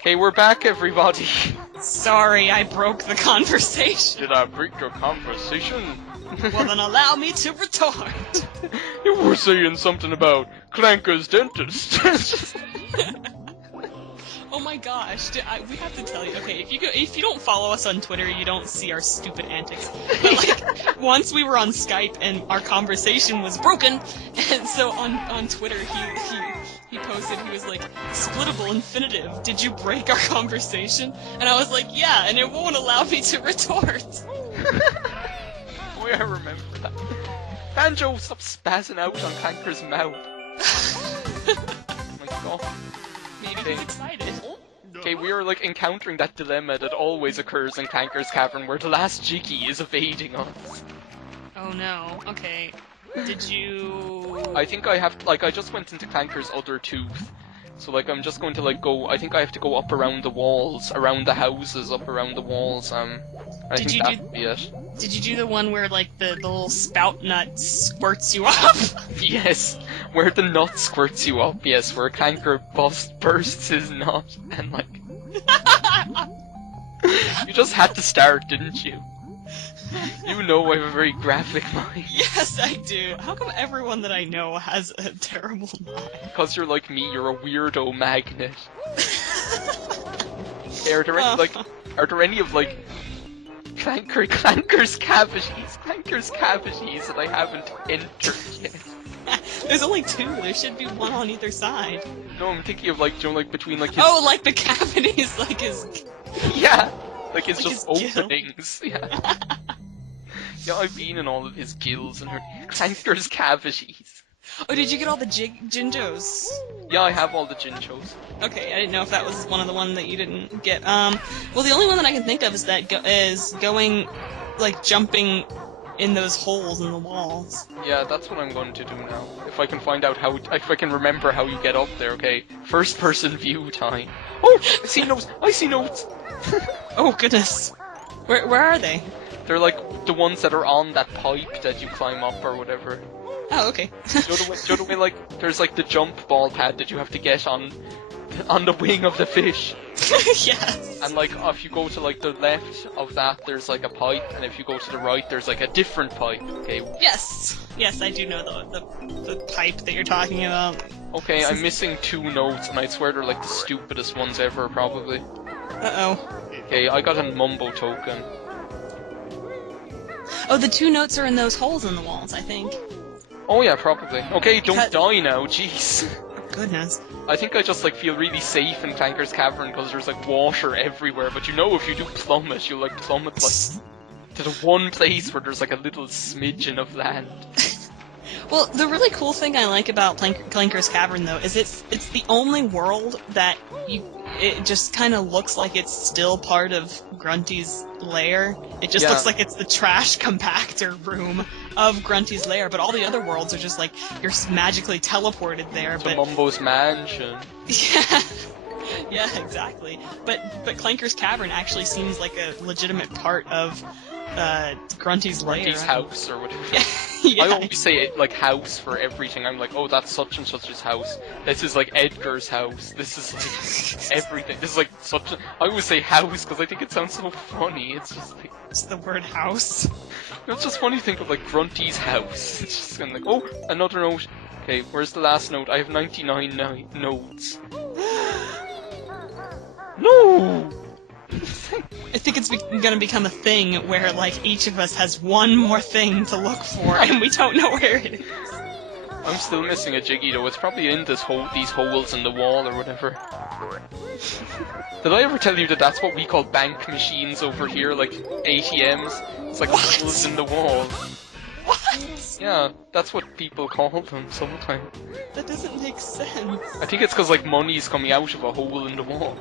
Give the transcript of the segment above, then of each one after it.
Okay, we're back, everybody. Sorry, I broke the conversation. Did I break your conversation? Well, then allow me to retort. You were saying something about Clanker's dentist. Oh my gosh, we have to tell you. Okay, if you don't follow us on Twitter, you don't see our stupid antics. But like, once we were on Skype and our conversation was broken, and so on Twitter he posted, he was like, "Splittable infinitive, did you break our conversation?" And I was like, "Yeah," and it won't allow me to retort. Boy, I remember that. Banjo, stop spazzing out on Clanker's mouth. Oh my god. Maybe he's excited. Okay, we are like encountering that dilemma that always occurs in Clanker's Cavern where the last Jiggy is evading us. Oh no, okay. Did you... I think I have, like, I just went into Clanker's other tooth. So, like, I'm just going to, like, go, I think I have to go up around the walls, around the houses, up around the walls, I think that'd be it. Did you do the one where, like, the little spout nut squirts you up? Yes, where the nut squirts you up, yes, where Clanker bursts his nut, and, like... You just had to start, didn't you? You know I have a very graphic mind. Yes, I do. How come everyone that I know has a terrible mind? Because you're like me, you're a weirdo magnet. Are there any of, like, Clanker's cavities that I haven't entered yet? There's only two. There should be one on either side. No, I'm thinking of, like, you know, like, between, like, his... Oh, like the cavities, like his... Yeah! Like, it's just his openings. Yeah. Yeah, I've been in all of his gills and her Clanker's cavities. Oh, did you get all the Jinjos? Yeah, I have all the Jinjos. Okay, I didn't know if that was one of the one that you didn't get. Well, the only one that I can think of is that is going, like, jumping in those holes in the walls. Yeah, that's what I'm going to do now. If I can find out if I can remember how you get up there, okay? First person view time. Oh, I see notes! I see notes! Oh, goodness. Where are they? They're like the ones that are on that pipe that you climb up or whatever. Oh, okay. Do you know the way, like, there's like the jump ball pad that you have to get on the wing of the fish? Yes. And like, if you go to like the left of that, there's like a pipe, and if you go to the right, there's like a different pipe, okay? Yes! Yes, I do know the pipe that you're talking about. Okay, I'm missing 2 notes, and I swear they're like the stupidest ones ever, probably. Uh-oh. Okay, I got a mumbo token. Oh, the 2 notes are in those holes in the walls, I think. Oh yeah, probably. Okay, don't die now, jeez. Goodness. I think I just like feel really safe in Clanker's Cavern because there's like water everywhere, but you know if you do plummet, you'll like plummet like to the one place where there's like a little smidgen of land. Well, the really cool thing I like about Clanker's Cavern, though, is it's the only world that it just kind of looks like it's still part of Grunty's lair. It just looks like it's the trash compactor room of Grunty's lair, but all the other worlds are just like you're magically teleported there. To Mumbo's mansion. Yeah. Yeah, exactly. But Clanker's Cavern actually seems like a legitimate part of Grunty's lair. Grunty's house or whatever. Yeah. I always say it like house for everything. I'm like, oh, that's such and such's house. This is like Edgar's house. This is like everything. This is like such a... I always say house because I think it sounds so funny. It's just like... It's the word house. It's just funny to think of like Grunty's house. It's just kind of like, oh, another note. Okay, where's the last note? I have 99 notes. No! I think it's gonna become a thing where, like, each of us has one more thing to look for, and we don't know where it is. I'm still missing a Jiggy, though. It's probably in these holes in the wall or whatever. Did I ever tell you that that's what we call bank machines over here, like ATMs? It's like holes in the wall. What? Yeah, that's what people call them sometimes. That doesn't make sense. I think it's because, like, money's coming out of a hole in the wall.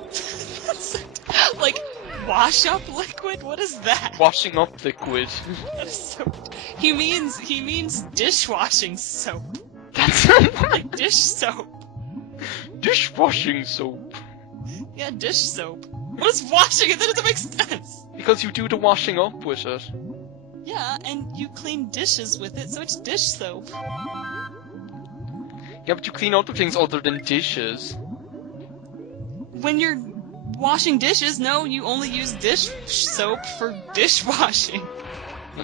Like, wash up liquid? What is that? Washing up liquid. That is so... He means dishwashing soap. That's not like dish soap. Dishwashing soap. Yeah, dish soap. What is washing it? That doesn't make sense. Because you do the washing up with it. Yeah, and you clean dishes with it, so it's dish soap. Yeah, but you clean other things other than dishes. When you're washing dishes. No, you only use dish soap for dishwashing.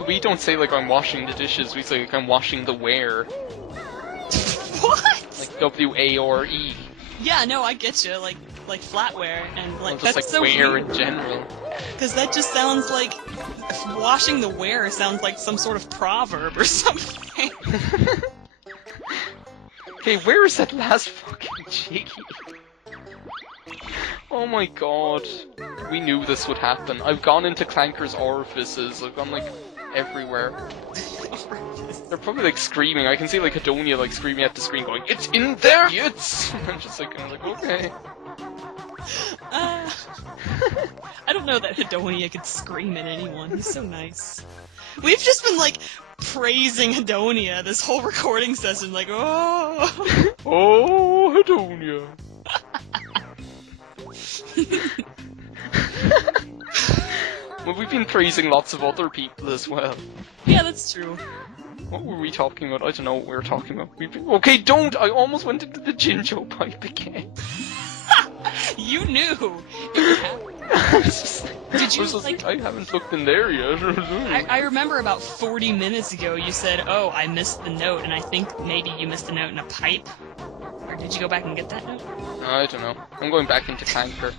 We don't say like I'm washing the dishes, we say like I'm washing the ware. What? Like W-A-R-E. Yeah, no, I get you. Like flatware and like Well, just that's like so ware weird. in general. Because that just sounds like washing the ware sounds like some sort of proverb or something. Okay, where is that last fucking Jiggy? Oh my god. We knew this would happen. I've gone into Clanker's orifices. I've gone like everywhere. They're probably like screaming. I can see like Hedonia like screaming at the screen going, "It's in there, kids!" I'm just like, okay. I don't know that Hedonia could scream at anyone. He's so nice. We've just been like praising Hedonia this whole recording session, like, oh, Oh, Hedonia. Well, we've been praising lots of other people as well. Yeah, that's true. What were we talking about? I don't know what we were talking about. Okay, don't! I almost went into the Jinjo pipe again. You knew it would happen. Did you, I haven't looked in there yet. I remember about 40 minutes ago you said, oh, I missed the note, and I think maybe you missed the note in a pipe. Or did you go back and get that note? I don't know. I'm going back into Clanker.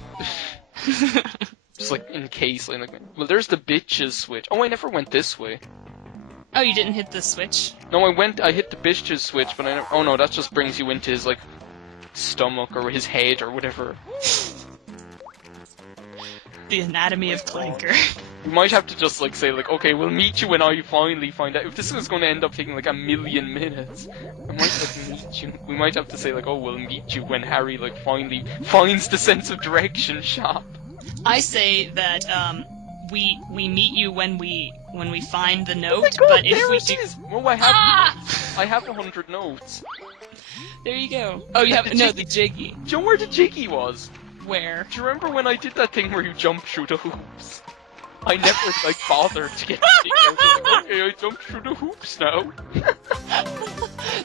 Just like, in case. Like, well, there's the bitches switch. Oh, I never went this way. Oh, you didn't hit the switch? No, I hit the bitches switch, but I never... Oh no, that just brings you into his, like, stomach or his head or whatever. The anatomy of Clanker. We might have to just, like, say, like, okay, we'll meet you when I finally find out. If this is going to end up taking, like, 1,000,000 minutes, I might, like, meet you. We might have to say, like, oh, we'll meet you when Harry, like, finally finds the sense of direction shop. I say that, we meet you when we find the note, Oh my God, but if there we it do... is! Oh, I have 100 notes. There you go. Oh, you have... No, the Jiggy. Do you know where the Jiggy was? Where? Do you remember when I did that thing where you jump through the hoops? I never, like, bothered to get the thing out. I was like, okay, I jumped through the hoops now.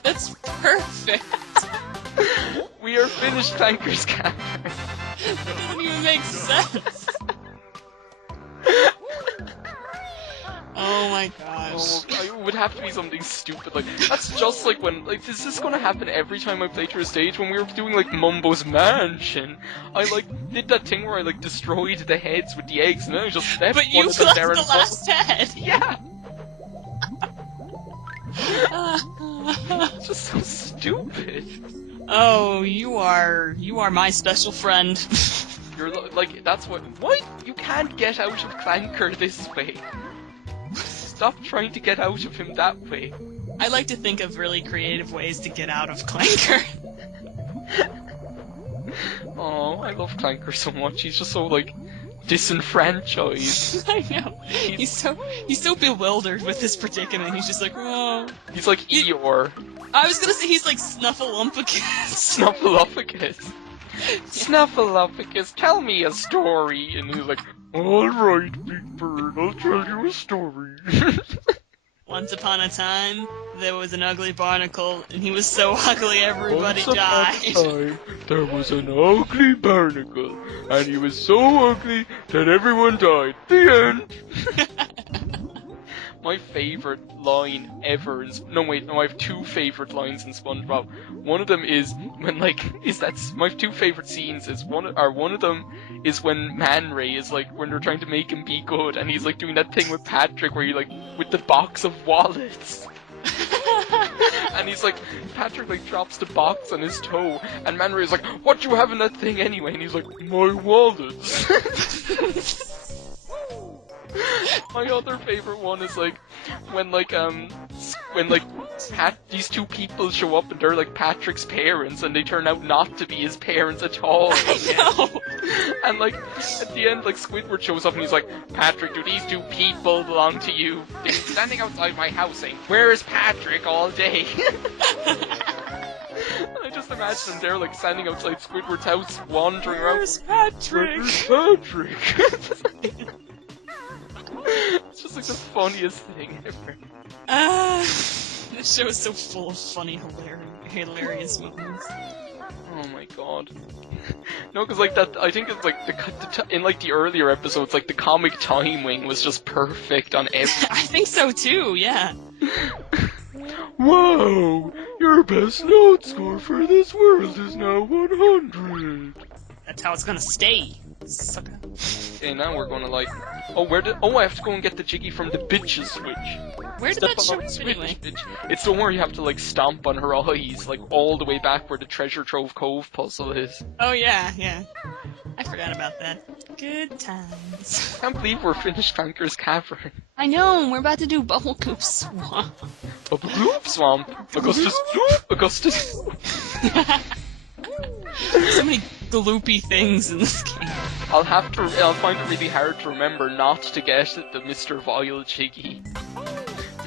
That's perfect. We are finished Clanker's Cavern. That doesn't even make sense. Oh my gosh. Oh, it would have to be something stupid, like, that's just like when, like, is this gonna happen every time I play through a stage? When we were doing, like, Mumbo's Mansion, I, like, did that thing where I, like, destroyed the heads with the eggs, and then I just left But you one of them left there the and last head! Yeah! It's just so stupid. Oh, you are my special friend. You're, like, that's what you can't get out of Clanker this way. Stop trying to get out of him that way. I like to think of really creative ways to get out of Clanker. Oh, I love Clanker so much. He's just so, like, disenfranchised. I know. He's so bewildered with this predicament. He's just like, oh. He's like Eeyore. I was gonna say he's like Snuffleupagus. Snuffleupagus. Snuffleupagus, tell me a story. And he's like, alright, Big Bird, I'll tell you a story. Once upon a time, there was an ugly barnacle, and he was so ugly everybody died. Once upon a time, there was an ugly barnacle, and he was so ugly that everyone died. The end! My favourite line ever is... No, I have two favourite lines in SpongeBob. One of them is when, like... My two favourite scenes is... One of them is when Man Ray is, like, when they're trying to make him be good, and he's, like, doing that thing with Patrick where you, like, with the box of wallets. And he's like, Patrick, like, drops the box on his toe, and Man Ray is like, what do you have in that thing anyway? And he's like, my wallets. My other favorite one is like when these two people show up and they're like Patrick's parents and they turn out not to be his parents at all. I know. And like at the end, like Squidward shows up and he's like, Patrick, do these two people belong to you? They're standing outside my house saying, where is Patrick all day? I just imagine them there like standing outside Squidward's house wandering around. Where's Patrick? Where's Patrick? It's just like the funniest thing ever. This show is so full of funny, hilarious moments. Oh my god. No, because like that, I think it's like in like the earlier episodes, like the comic timing was just perfect on every. I think so too, yeah. Whoa! Your best note score for this world is now 100. That's how it's gonna stay, sucker. Okay, now we're gonna like. Oh, I have to go and get the Jiggy from the bitches switch. Where did that show up anyway? It's the one where you have to like stomp on her eyes, like all the way back where the Treasure Trove Cove puzzle is. Oh yeah, yeah. I forgot about that. Good times. I can't believe we're finished Clanker's Cavern. I know, we're about to do Bubblegloop Swamp. Bubblegloop Swamp! Augustus Gloop! Augustus Gloop! There's so many gloopy things in this game. I'll find it really hard to remember not to get the Mr. Vile Jiggy.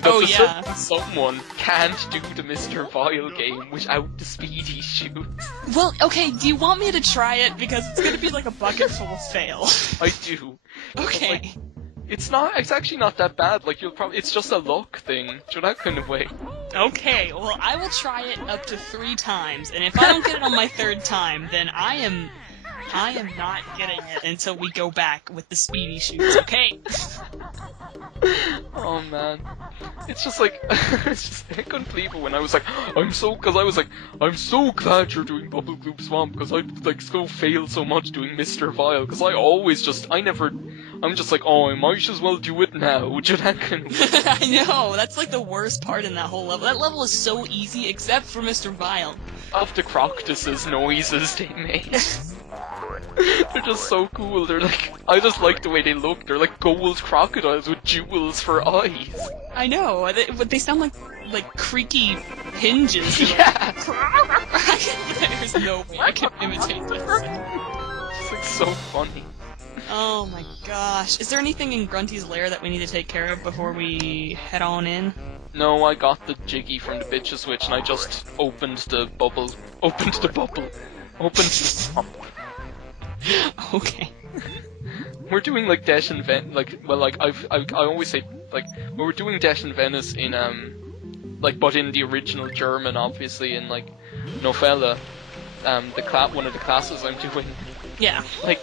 Oh Because yeah. someone can't do the Mr. Vile game without the speedy shoots. Well, okay, do you want me to try it? Because it's gonna be like a bucket full of fail. I do. Okay. Like, it's actually not that bad, like it's just a luck thing, so that kind of way. Okay, well I will try it up to 3 times, and if I don't get it on my 3rd time, then I am not getting it until we go back with the speedy shoots, okay? Oh man. It's just like, I couldn't believe it when I was like, I'm so glad you're doing Bubblegloop Swamp, because I'd like so fail so much doing Mr. Vile, because I'm just like, oh, I might as well do it now, do that kind of I know, that's like the worst part in that whole level. That level is so easy, except for Mr. Vile. of the crocodiles noises they make. They're just so cool. They're like, I just like the way they look. They're like gold crocodiles with jewels for eyes. I know, but they sound like creaky hinges. Yeah. There's no way I can imitate this. It's like so funny. Oh my gosh. Is there anything in Grunty's lair that we need to take care of before we head on in? No, I got the Jiggy from the bitches switch and I just opened the bubble. Opened the Okay. We're doing like Dash and I always say like we're doing Dash and Venice in but in the original German, obviously, in like Novella, one of the classes I'm doing. Yeah. Like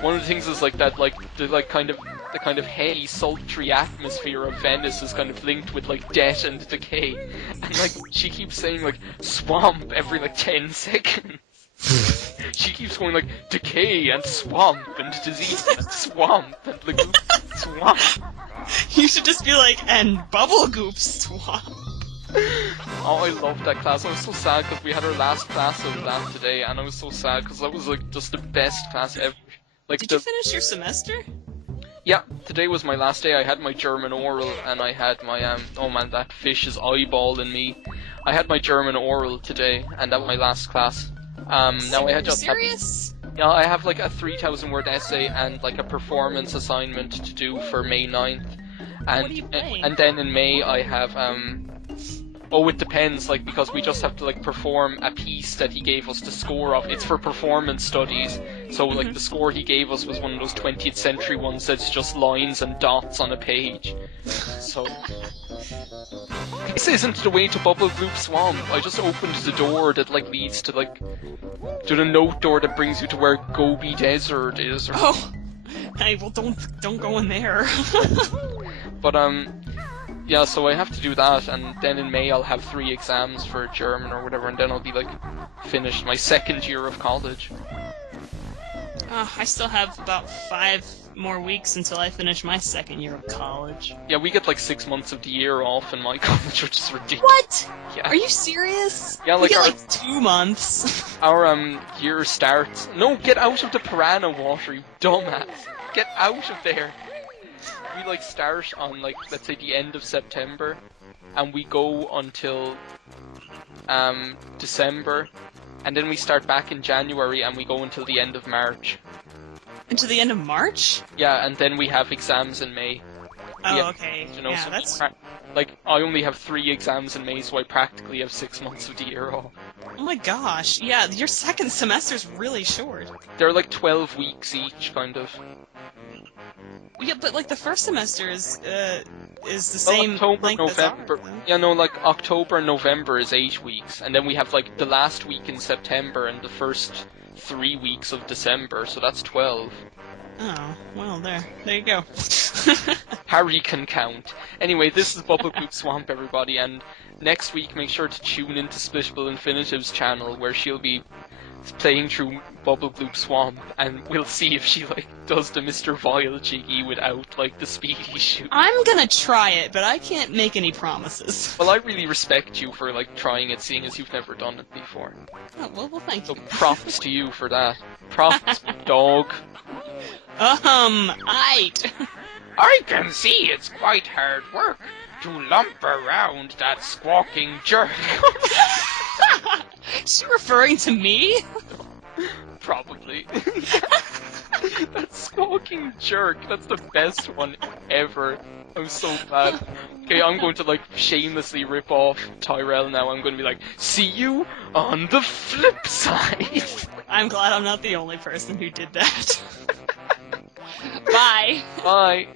one of the things is like that, like the kind of heady, sultry atmosphere of Venice is kind of linked with like death and decay, and like she keeps saying like swamp every like 10 seconds. She keeps going like decay and swamp and disease and swamp and lagoon swamp. You should just be like, and Bubblegoop Swamp. Oh, I love that class. I was so sad because we had our last class of that today, and I was so sad because that was like just the best class ever. Like, Did you finish your semester? Yeah, today was my last day. I had my German oral, and I had my oh man, that fish is eyeballing me. I had my German oral today, and that was my last class. Now I had just serious? Yeah, I have like a 3,000 word essay and like a performance assignment to do for May 9th. And what are you playing? And then in May I have oh, it depends, like, because we just have to like perform a piece that he gave us the score of. It's for performance studies, so like the score he gave us was one of those 20th century ones that's just lines and dots on a page. So this isn't the way to Bubblegloop Swamp. I just opened the door that like leads to like the note door that brings you to where Gobi Desert is. Or... Oh, hey, well don't go in there. But yeah, so I have to do that, and then in May I'll have 3 exams for German or whatever, and then I'll be like finished my 2nd year of college. I still have about 5 more weeks until I finish my 2nd year of college. Yeah, we get like 6 months of the year off in my college, which is ridiculous. What? Yeah. Are you serious? Yeah, like we get like 2 months. Our year starts. No, get out of the piranha water, you dumbass! Get out of there. We like start on like, let's say, the end of September, and we go until December, and then we start back in January and we go until the end of March. Until the end of March? Yeah, and then we have exams in May. Oh, Yeah, okay. you know, Yeah, so that's... like I only have 3 exams in May, so I practically have 6 months of the year off. Oh my gosh. Yeah, your 2nd semester's really short. They're like 12 weeks each, kind of. Yeah, but like the first semester is the Well, same October, length November. as ours. Yeah, no, like October and November is 8 weeks, and then we have like the last week in September and the first 3 weeks of December, so that's 12. Oh, well, there you go. Harry can count. Anyway, this is Bubblegloop Swamp, everybody, and next week make sure to tune into Splishable Infinitive's channel where she'll be playing through Bubblegloop Swamp, and we'll see if she like does the Mr. Vile Jiggy without like the speedy shoot. I'm gonna try it, but I can't make any promises. Well, I really respect you for like trying it, seeing as you've never done it before. Oh, well, thank So you. props to you for that. Props, dog. Aight. I can see it's quite hard work to lump around that squawking jerk. Is she referring to me? Probably. That squawking jerk, that's the best one ever. I'm so glad. Okay, I'm going to like shamelessly rip off Tyrell now. I'm going to be like, see you on the flip side. I'm glad I'm not the only person who did that. Bye. Bye.